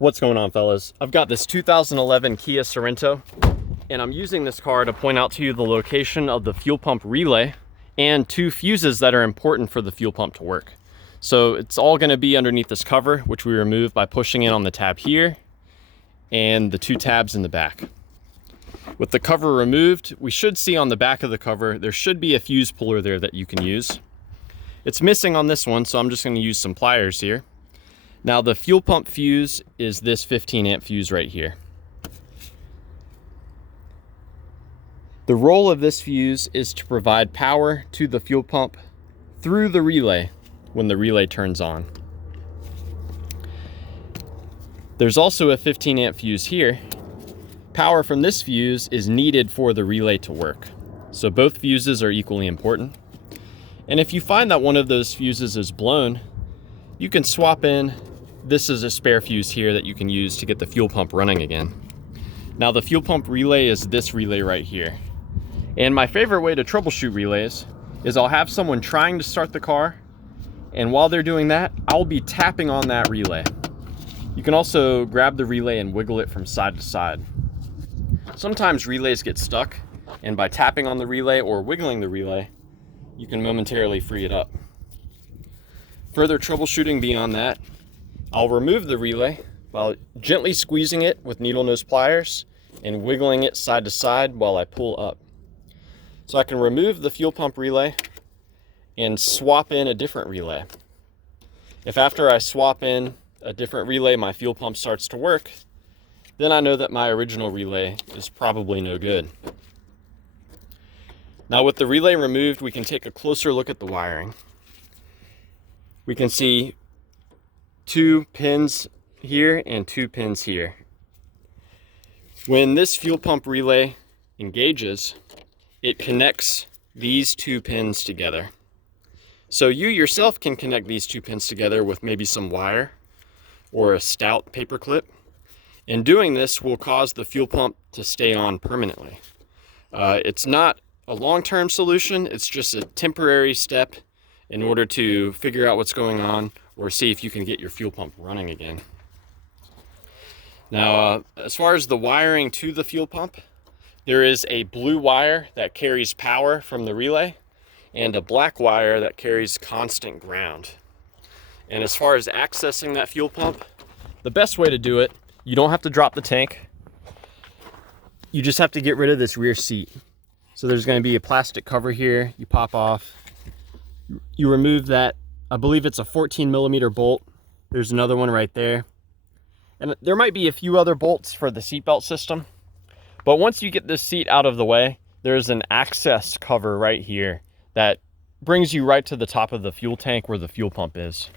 What's going on, fellas? I've got this 2011 Kia Sorento, and I'm using this car to point out to you the location of the fuel pump relay and two fuses that are important for the fuel pump to work. So it's all going to be underneath this cover, which we remove by pushing in on the tab here and the two tabs in the back. With the cover removed, we should see on the back of the cover, there should be a fuse puller there that you can use. It's missing on this one, so I'm just going to use some pliers here. Now the fuel pump fuse is this 15 amp fuse right here. The role of this fuse is to provide power to the fuel pump through the relay when the relay turns on. There's also a 15 amp fuse here. Power from this fuse is needed for the relay to work. So both fuses are equally important. And if you find that one of those fuses is blown, you can swap in. This is a spare fuse here that you can use to get the fuel pump running again. Now the fuel pump relay is this relay right here. And my favorite way to troubleshoot relays is I'll have someone trying to start the car, and while they're doing that, I'll be tapping on that relay. You can also grab the relay and wiggle it from side to side. Sometimes relays get stuck, and by tapping on the relay or wiggling the relay, you can momentarily free it up. Further troubleshooting beyond that, I'll remove the relay while gently squeezing it with needle nose pliers and wiggling it side to side while I pull up. So I can remove the fuel pump relay and swap in a different relay. If after I swap in a different relay my fuel pump starts to work, then I know that my original relay is probably no good. Now with the relay removed, we can take a closer look at the wiring. We can see two pins here and two pins here. When this fuel pump relay engages, it connects these two pins together. So you yourself can connect these two pins together with maybe some wire or a stout paper clip. And doing this will cause the fuel pump to stay on permanently. It's not a long-term solution, it's just a temporary step in order to figure out what's going on or see if you can get your fuel pump running again. Now, as far as the wiring to the fuel pump, there is a blue wire that carries power from the relay and a black wire that carries constant ground. And as far as accessing that fuel pump, the best way to do it, you don't have to drop the tank. You just have to get rid of this rear seat. So there's going to be a plastic cover here. You pop off. You remove that. I believe it's a 14mm bolt. There's another one right there. And there might be a few other bolts for the seatbelt system. But once you get this seat out of the way, there's an access cover right here that brings you right to the top of the fuel tank where the fuel pump is.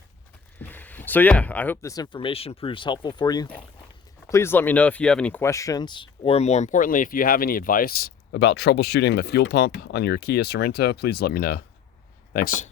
So yeah, I hope this information proves helpful for you. Please let me know if you have any questions, or more importantly, if you have any advice about troubleshooting the fuel pump on your Kia Sorento, please let me know. Thanks.